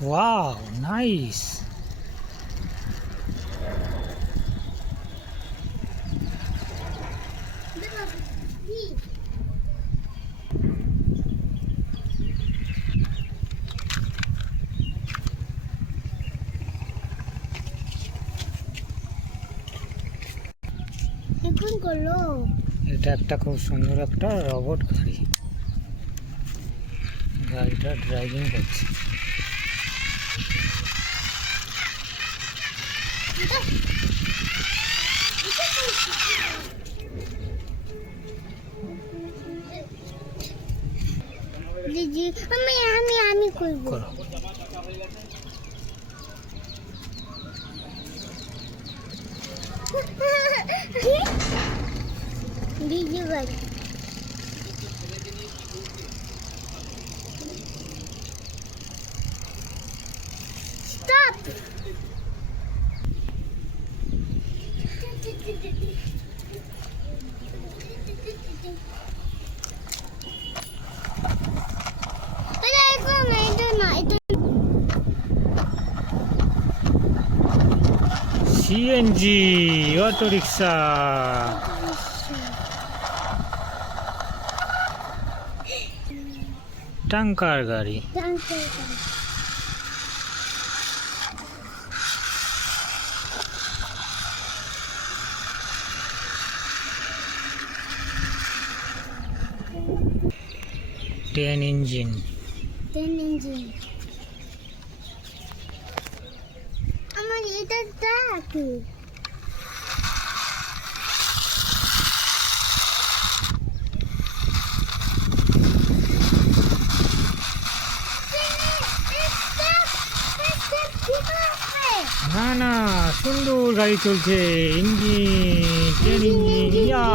Wow, nice. এটা একটা খুব সুন্দর একটা রোবট গাড়ি, গাড়িটা ড্রাইভিং করছে। দিদি আমি করব। দিদি ভাই stop. CNG auto rickshaw, tanker গাড়ি। ট্রেন ইঞ্জিন, আমার এটা দেখ। না না, সুন্দর গাড়ি চলছে, ইঞ্জিন, ট্রেন ইঞ্জিন। ইয়া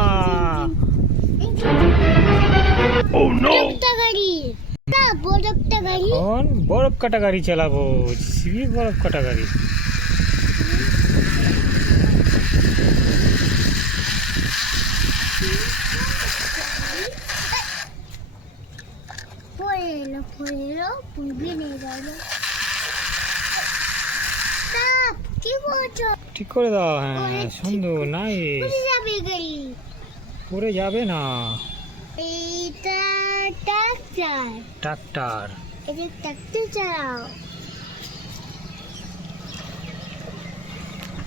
Oh no! গাড়ি না, বরফটা গাড়ি। এখন বরফ কাটা গাড়ি চালাবো, সিবি বরফ কাটা গাড়ি। ঠিক করে দাও। হ্যাঁ, সুন্দর, নাই পড়ে যাবে না। এইটা ট্রাক্টর। ট্রাক্টর, এটা ট্রাক্টর চালাও।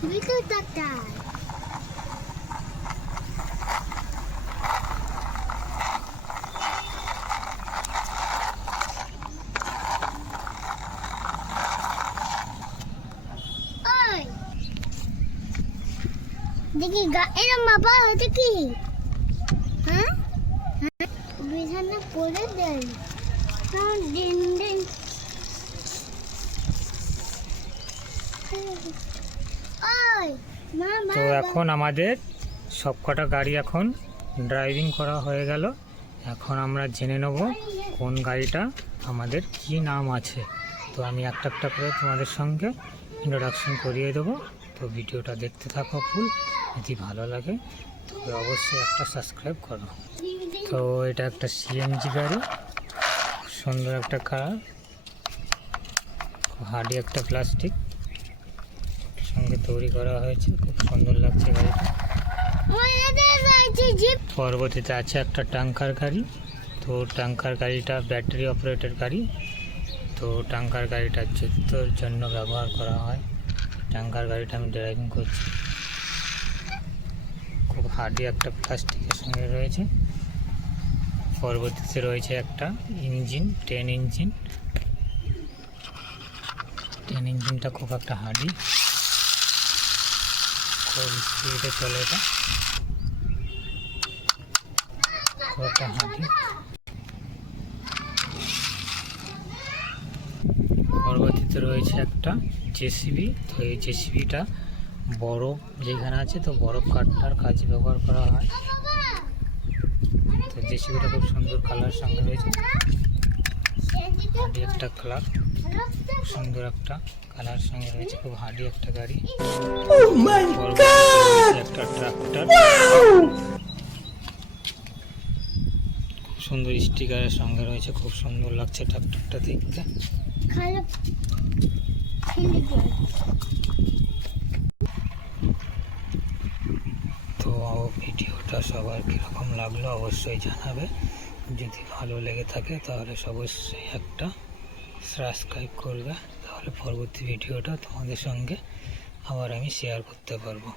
ভিতর ট্রাক্টর। দেখি এরম বাবা হচ্ছে কি? হ্যাঁ বিছানা পরে দেন। দিন দিন তো এখন আমাদের সবকটা গাড়ি এখন ড্রাইভিং করা হয়ে গেল। এখন আমরা জেনে নেব কোন গাড়িটা আমাদের কি নাম আছে। তো আমি একটা একটা করে তোমাদের সঙ্গে ইন্ট্রোডাকশন করিয়ে দেবো। তো ভিডিওটা দেখতে থাকো ফুল, যদি ভালো লাগে তবে অবশ্যই একটা সাবস্ক্রাইব করো। তো এটা একটা সিএনজি গাড়ি, সুন্দর একটা কালার, হার্ডি একটা প্লাস্টিক সঙ্গে তৈরি করা হয়েছে, খুব সুন্দর লাগছে গাড়িটা। পরবর্তীতে আছে একটা ট্যাঙ্কার গাড়ি। তো ট্যাঙ্কার গাড়িটা ব্যাটারি অপারেটেড গাড়ি। তো ট্যাঙ্কার গাড়িটা যুদ্ধের জন্য ব্যবহার করা হয়। ট্যাঙ্কার গাড়িটা আমি ড্রাইভিং করছি, খুব হার্ডি একটা প্লাস্টিকের সঙ্গে রয়েছে। পরবর্তীতে রয়েছে একটা ইঞ্জিন, ট্রেন ইঞ্জিন। ট্রেন ইঞ্জিনটা খুব একটা হার্ডি, খুব স্পিডে চলে, এটা খুব একটা হার্ডি। পরবর্তীতে রয়েছে একটা জেসিবি। তো এই জেসিবিটা বরফ যেখানে আছে, তো বরফ কাটার কাজে ব্যবহার করা হয়। তো জেসিবিটা খুব সুন্দর কালার সঙ্গে রয়েছে। হাডি একটা কালার, সুন্দর একটা কালার সঙ্গে রয়েছে, খুব হাডি একটা গাড়ি। একটা ট্রাক্টর, খুব সুন্দর স্টিকারের সঙ্গে রয়েছে, খুব সুন্দর লাগছে ট্রাক্টরটা দেখতে। তো ভিডিওটা সবার কীরকম লাগলো অবশ্যই জানাবে। যদি ভালো লেগে থাকে তাহলে অবশ্যই একটা সাবস্ক্রাইব করবে, তাহলে পরবর্তী ভিডিওটা তোমাদের সঙ্গে আবার আমি শেয়ার করতে পারবো।